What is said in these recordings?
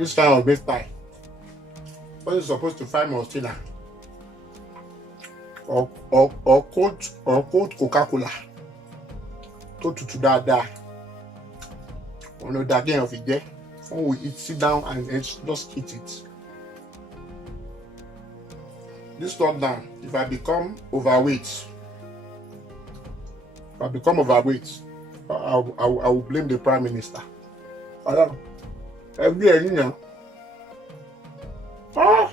this kind of meat pie. What is supposed to fry Maltina or cold Coca-Cola. To dáadáa. On the day of the day, when we eat, sit down and just eat it. This lockdown, if I become overweight, I will blame the Prime Minister. I don't know. Every year, you know. Ah!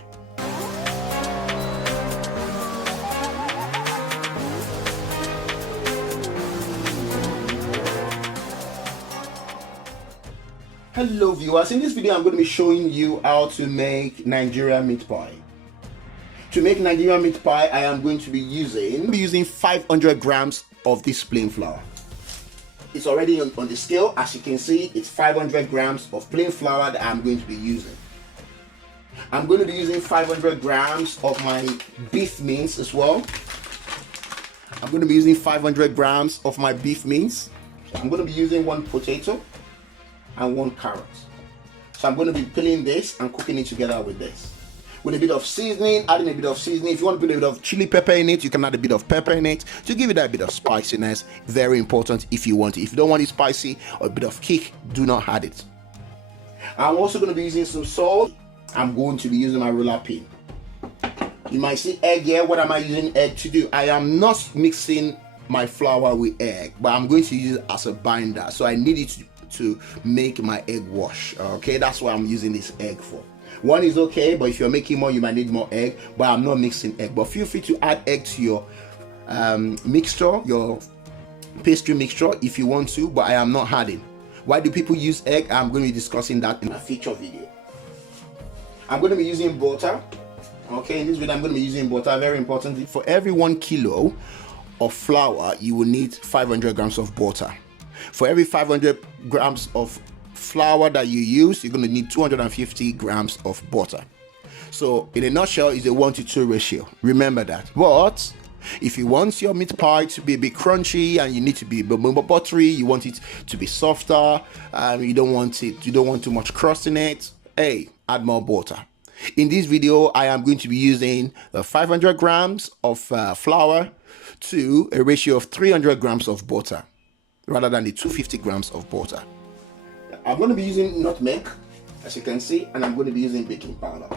Hello viewers, in this video I'm going to be showing you how to make Nigerian meat pie. To make Nigerian meat pie, I am going to be using 500 grams of this plain flour. It's already on the scale. As you can see, it's 500 grams of plain flour that I'm going to be using. I'm going to be using 500 grams of my beef mince as well. I'm going to be using 500 grams of my beef mince. I'm going to be using 1 potato and 1 carrot. So I'm going to be peeling this and cooking it together with this. With a bit of seasoning, adding a bit of seasoning. If you want to put a bit of chili pepper in it, you can add a bit of pepper in it to give it that bit of spiciness. Very important if you want it. If you don't want it spicy or a bit of kick, do not add it. I'm also going to be using some salt. I'm going to be using my roller pin. You might see egg here. What am I using egg to do? I am not mixing my flour with egg, but I'm going to use it as a binder. So I need it to make my egg wash. Okay, that's what I'm using this egg for. 1 is okay, but if you're making more, you might need more egg. But I'm not mixing egg. But feel free to add egg to your mixture, your pastry mixture, if you want to. But I am not adding. Why do people use egg? I'm going to be discussing that in a future video. I'm going to be using butter. Okay, in this video I'm going to be using butter. Very importantly, for every 1 kilo of flour, you will need 500 grams of butter. For every 500 grams of flour that you use, you're going to need 250 grams of butter. So in a nutshell, it's a 1:2 ratio. Remember that. But if you want your meat pie to be a bit crunchy and you need to be a bit more buttery, you want it to be softer, you don't want too much crust in it, hey, add more butter. In this video, I am going to be using 500 grams of flour to a ratio of 300 grams of butter, rather than the 250 grams of butter. I'm going to be using nutmeg, as you can see, and I'm going to be using baking powder.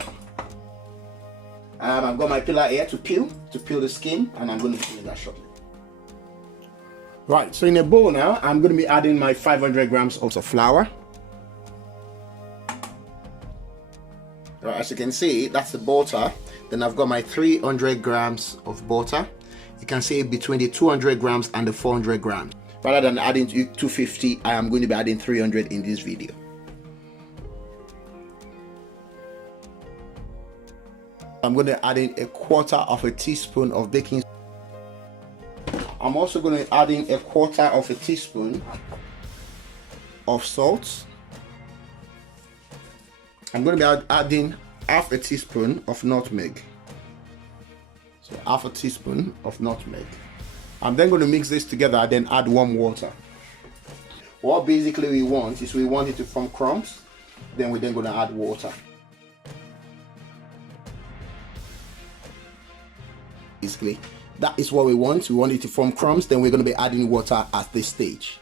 I've got my peeler here to peel the skin, and I'm going to be doing that shortly. Right, so in a bowl now, I'm going to be adding my 500 grams of flour. Right, as you can see, that's the butter. Then I've got my 300 grams of butter. You can see between the 200 grams and the 400 grams. Rather than adding 250, I am going to be adding 300 in this video. I'm going to add in 1/4 teaspoon of baking. I'm also going to add in 1/4 teaspoon of salt. I'm going to be adding 1/2 teaspoon of nutmeg. So 1/2 teaspoon of nutmeg. I'm then going to mix this together, then add warm water. What basically we want is it to form crumbs. Then we're going to add water. Basically, that is what we want. We want it to form crumbs. Then we're going to be adding water at this stage.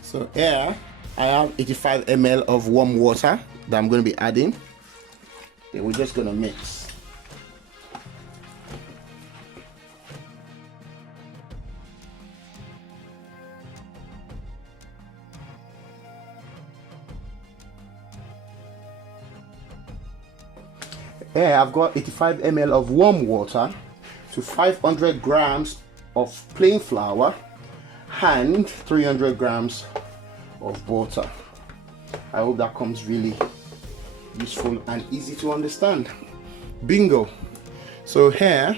So here I have 85 ml of warm water that I'm going to be adding. Then we're just going to mix. Here I've got 85 ml of warm water to 500 grams of plain flour and 300 grams of butter. I hope that comes really useful and easy to understand. Bingo. So here,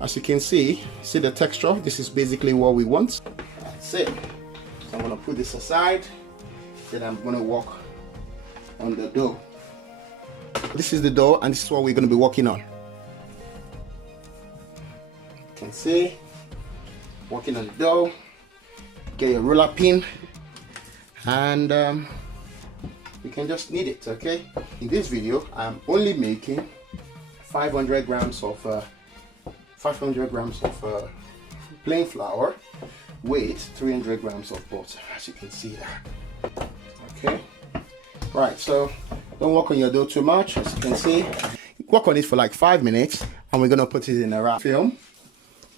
as you can see the texture. This is basically what we want. That's it. So I'm going to put this aside. Then I'm going to work on the dough. This is the dough, and this is what we're going to be working on. You can see, working on the dough. Get your roller pin and we can just knead it. Okay, in this video I'm only making 500 grams of plain flour with 300 grams of butter, as you can see there. Okay, right, so don't work on your dough too much. As you can see, work on it for like 5 minutes, and we're gonna put it in a wrap film.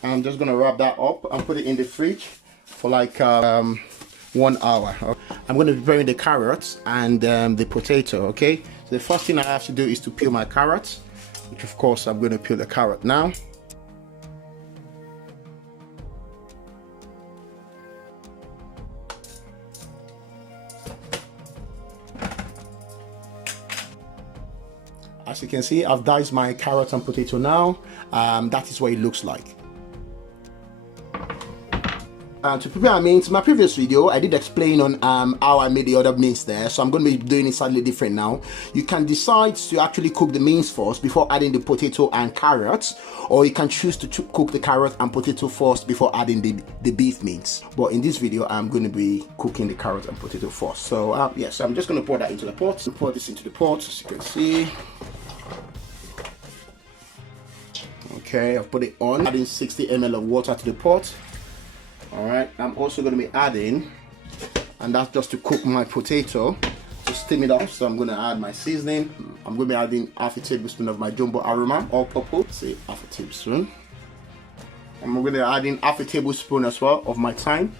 I'm just gonna wrap that up and put it in the fridge for like 1 hour. I'm gonna be preparing the carrots and the potato. Okay, so the first thing I have to do is to peel my carrots, which of course I'm gonna peel the carrot now. As you can see, I've diced my carrot and potato now. That is what it looks like. To prepare our mince, my previous video I did explain on how I made the other mince there, so I'm going to be doing it slightly different now. You can decide to actually cook the mince first before adding the potato and carrots, or you can choose to cook the carrot and potato first before adding the beef mince. But in this video I'm going to be cooking the carrot and potato first. So yeah, so I'm just going to pour that into the pot. So pour this into the pot, as you can see. Okay, I've put it on, adding 60 ml of water to the pot. Alright, I'm also going to be adding, and that's just to cook my potato, to steam it up. So I'm going to add my seasoning. I'm going to be adding half a tablespoon of my jumbo aroma, all purple, say half a tablespoon. And I'm going to be adding half a tablespoon as well of my thyme.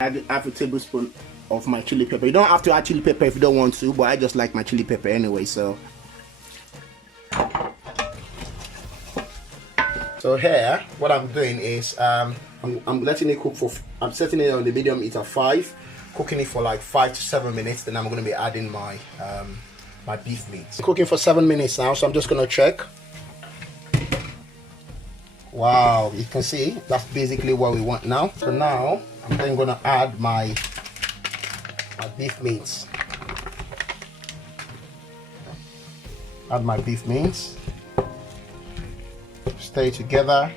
Add half a tablespoon of my chili pepper. You don't have to add chili pepper if you don't want to, but I just like my chili pepper anyway, so. So here, what I'm doing is I'm letting it cook for, I'm setting it on the medium heat of 5, cooking it for like 5 to 7 minutes. Then I'm going to be adding my my beef meat. Cooking for 7 minutes now, so I'm just going to check. Wow, you can see that's basically what we want now. So now I'm then going to add my beef meat. Add my beef meat. Stay together,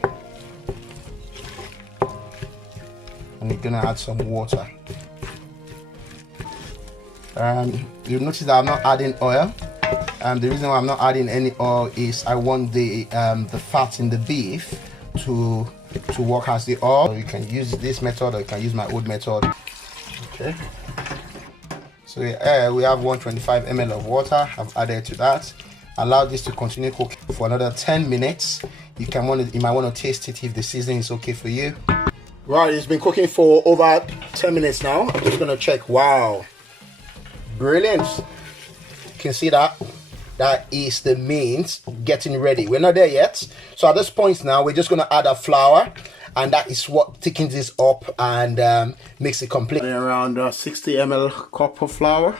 and you're gonna add some water. You notice that I'm not adding oil, and the reason why I'm not adding any oil is I want the fat in the beef to work as the oil. So you can use this method, or you can use my old method. Okay, so we have 125 ml of water. I've added to that. Allow this to continue cooking for another 10 minutes. You might want to taste it if the seasoning is okay for you. Right, it's been cooking for over 10 minutes now. I'm just gonna check. Wow, brilliant. You can see that is the mince getting ready. We're not there yet, so at this point now we're just gonna add our flour, and that is what thickens this up and makes it complete. Around 60 ml cup of flour,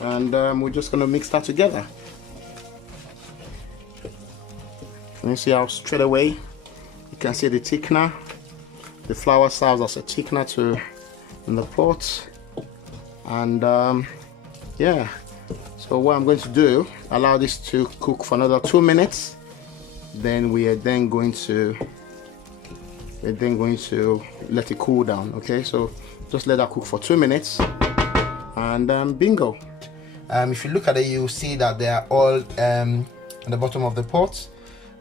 and we're just gonna mix that together. You see how straight away you can see the thickener. The flour serves as a thickener in the pot, and yeah. So what I'm going to do, allow this to cook for another 2 minutes. Then we are going to let it cool down. Okay, so just let that cook for 2 minutes, and bingo. If you look at it, you'll see that they are all at the bottom of the pot,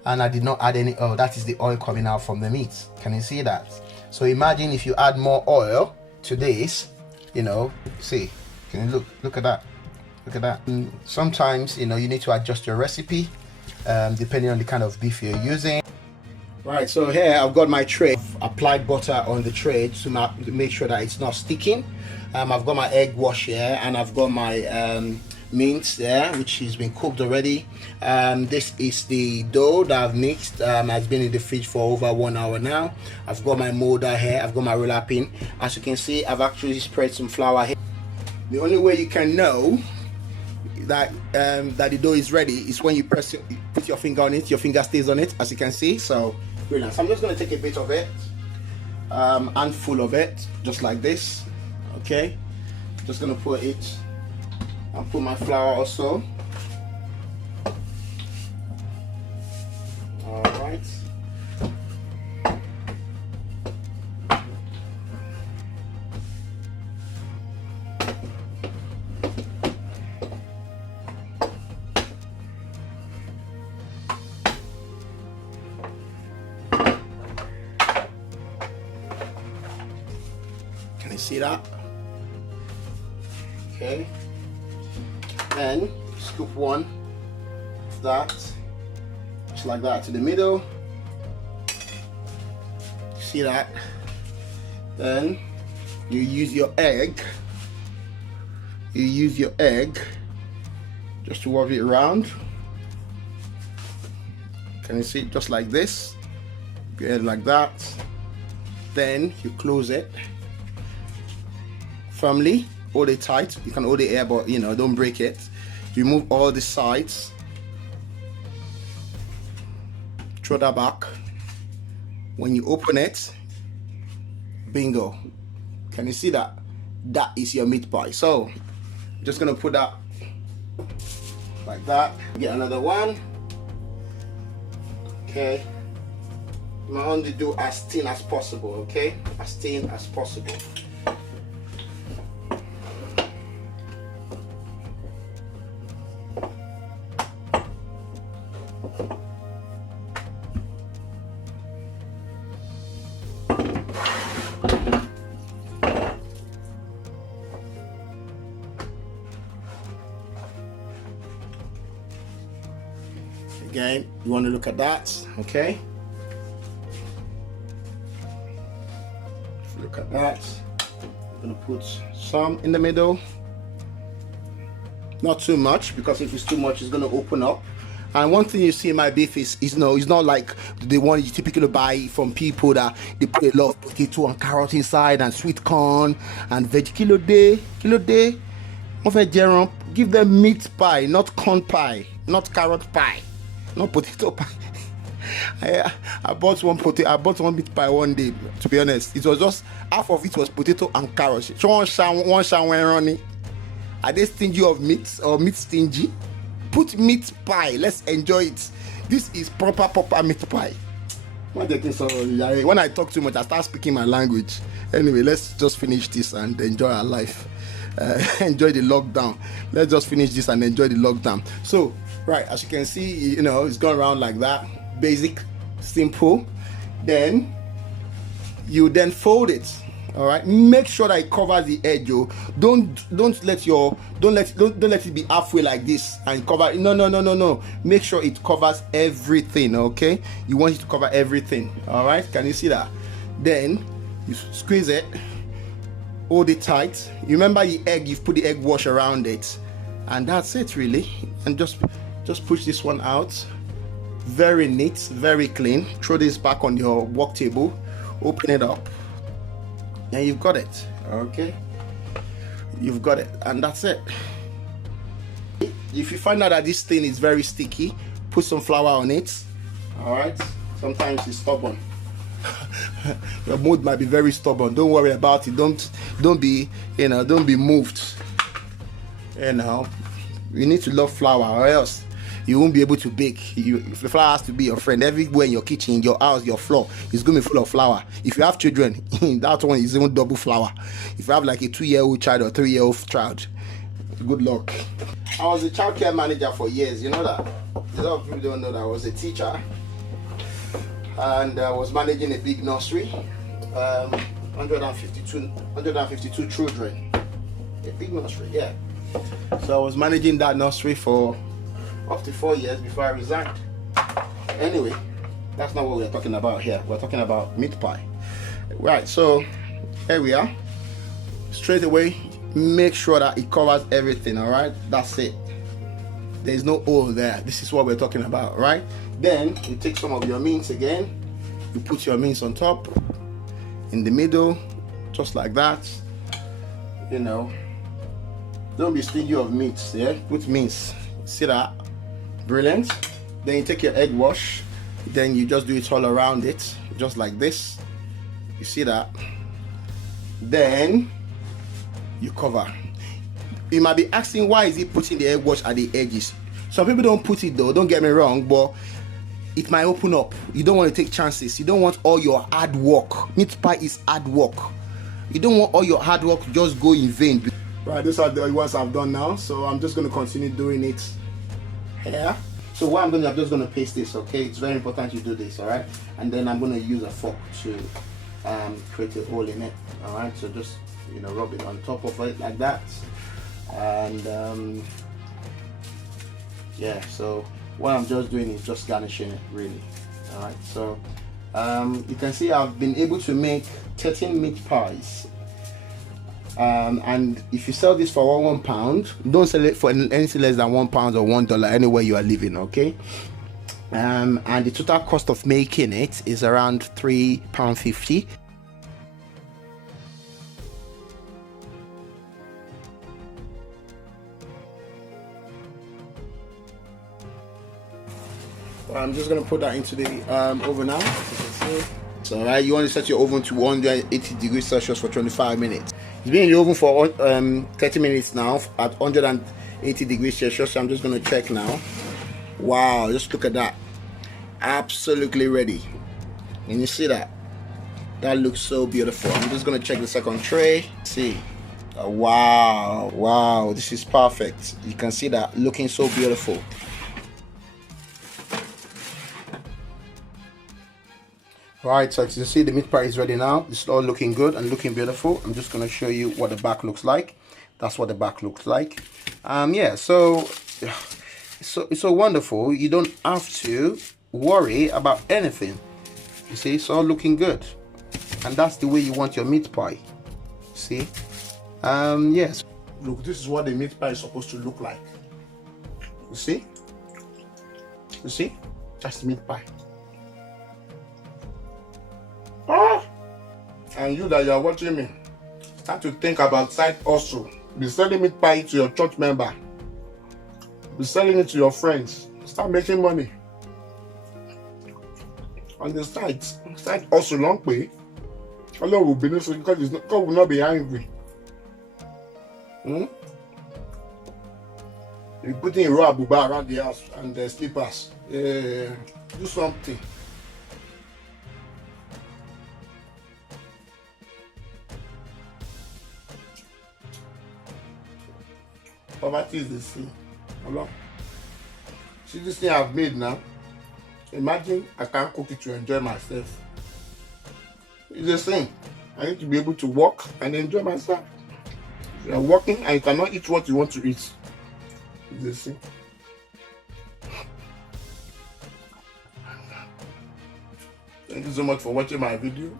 and I did not add any oil. That is the oil coming out from the meat. Can you see that? So imagine if you add more oil to this, you know, see, can you look at that? Look at that. And sometimes, you know, you need to adjust your recipe depending on the kind of beef you're using. Right, so here I've got my tray. I've applied butter on the tray to make sure that it's not sticking. I've got my egg wash here, and I've got my mince there, which has been cooked already. This is the dough that I've mixed. Has been in the fridge for over 1 hour now. I've got my molder here. I've got my roller pin. As you can see, I've actually spread some flour here. The only way you can know that that the dough is ready is when you put your finger on it. Your finger stays on it, as you can see. So brilliant. So I'm just going to take a bit of it, and full of it, just like this. Okay, just going to put it. I'll put my flour also. All right. see that? Okay. Then scoop one of that, just like that, to the middle. See that? Then you use your egg. You use your egg just to work it around. Can you see? Just like this. Good, like that. Then you close it firmly. Hold it tight. You can hold the air, but don't break it. Remove all the sides. Throw that back. When you open it, bingo. Can you see that? That is your meat pie. So I'm just gonna put that like that. Get another one. Okay. I'm only do as thin as possible, okay? As thin as possible. Again, you want to look at that, okay? Look at that. I'm gonna put some in the middle. Not too much, because if it's too much, it's gonna open up. And one thing you see in my beef is it's not like the one you typically buy from people that they put a lot of potato and carrot inside and sweet corn and veg kilo day. Give them meat pie, not corn pie, not carrot pie, not potato pie. I bought one meat pie one day. To be honest, it was just half of it was potato and carrot. One shang went running. Are they stingy of meat or meat stingy? Put meat pie. Let's enjoy it. This is proper meat pie. When I talk too much, I start speaking my language. Anyway, let's just finish this and enjoy our life. Enjoy the lockdown. Let's just finish this and enjoy the lockdown. So, right, as you can see, it's gone around like that. Basic, simple. Then you then fold it. All right, make sure that it covers the edge. Don't let it be halfway like this and cover. No. Make sure it covers everything. Okay, you want it to cover everything. All right, can you see that? Then you squeeze it, hold it tight. Remember the egg, you've put the egg wash around it, and that's it really. And just push this one out. Very neat, very clean. Throw this back on your work table, open it up, and you've got it. Okay, you've got it, and that's it. If you find out that this thing is very sticky, put some flour on it. All right, sometimes it's stubborn. Your mold might be very stubborn. Don't worry about it. Don't be moved. You need to love flour, or else you won't be able to bake. The flour has to be your friend. Everywhere in your kitchen, your house, your floor is going to be full of flour. If you have children, that one is even double flour. If you have like a 2-year-old child or 3-year-old child, good luck. I was a childcare manager for years. You know that? A lot of people don't know that I was a teacher, and I was managing a big nursery, 152 children. A big nursery, yeah. So I was managing that nursery for up to 4 years before I resigned. Anyway, that's not what we're talking about here. We're talking about meat pie. Right, so here we are. Straight away, make sure that it covers everything, all right? That's it. There's no hole there. This is what we're talking about, right? Then you take some of your mince again. You put your mince on top, in the middle, just like that. Don't be stingy of meat, yeah? Put mince. See that? Brilliant. Then you take your egg wash, then you just do it all around it, just like this. You see that? Then you cover. You might be asking, why is he putting the egg wash at the edges? Some people don't put it though, don't get me wrong, but it might open up. You don't want to take chances. You don't want all your hard work. Meat pie is hard work. You don't want all your hard work to just go in vain. Right, these are the ones I've done now, so I'm just going to continue doing it here. So what I'm just going to paste this, okay? It's very important you do this, all right? And then I'm going to use a fork to create a hole in it. All right, so just rub it on top of it like that, and yeah. So what I'm just doing is just garnishing it, really. All right, so you can see I've been able to make 13 meat pies. And if you sell this for £1, don't sell it for anything less than £1 or $1 anywhere you are living, okay? And the total cost of making it is around £3.50. I'm just gonna put that into the oven now. So you want to set your oven to 180 degrees Celsius for 25 minutes. It's been in the oven for 30 minutes now at 180 degrees Celsius. So I'm just gonna check now. Wow, just look at that. Absolutely ready. And you see that? That looks so beautiful. I'm just gonna check the second tray. See. Wow, this is perfect. You can see that looking so beautiful. Right, so as you can see, the meat pie is ready now. It's all looking good and looking beautiful. I'm just going to show you what the back looks like. That's what the back looks like. Yeah, so it's so wonderful. You don't have to worry about anything. You see, it's all looking good, and that's the way you want your meat pie. See, yes. Look, this is what the meat pie is supposed to look like. You see, that's the meat pie. And you that you are watching me, start to think about side hustle. Be selling meat pie to your church member. Be selling it to your friends. Start making money. On the side hustle, long way. Allah will benefit because God will not be angry. You putting a raw abuba around the house and the slippers. Do something. Poverty is the sin. See this thing I've made now. Imagine I can't cook it to enjoy myself. It's the same. I need to be able to work and enjoy myself. If you are working and you cannot eat what you want to eat, it's the same. Thank you so much for watching my video.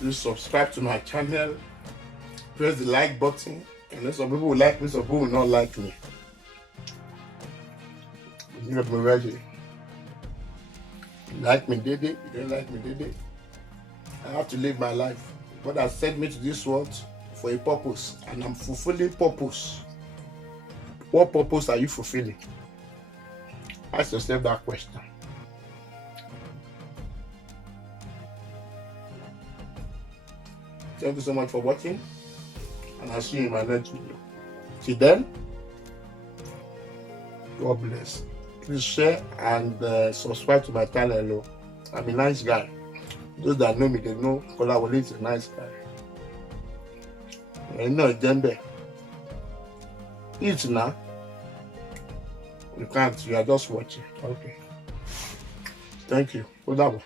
Please subscribe to my channel. Press the like button. And some people will like me, some people will not like me. You have me ready. You like me, did it? You don't like me, did it? I have to live my life. God has sent me to this world for a purpose, and I'm fulfilling purpose. What purpose are you fulfilling? Ask yourself that question. Thank you so much for watching, and I'll see you in my next video. Till then, God bless. Please share and subscribe to my channel. I'm a nice guy. Those that know me, they know Kolawole is a nice guy. You know, Jembe. Eat now. You can't, you are just watching. Okay. Thank you. Good.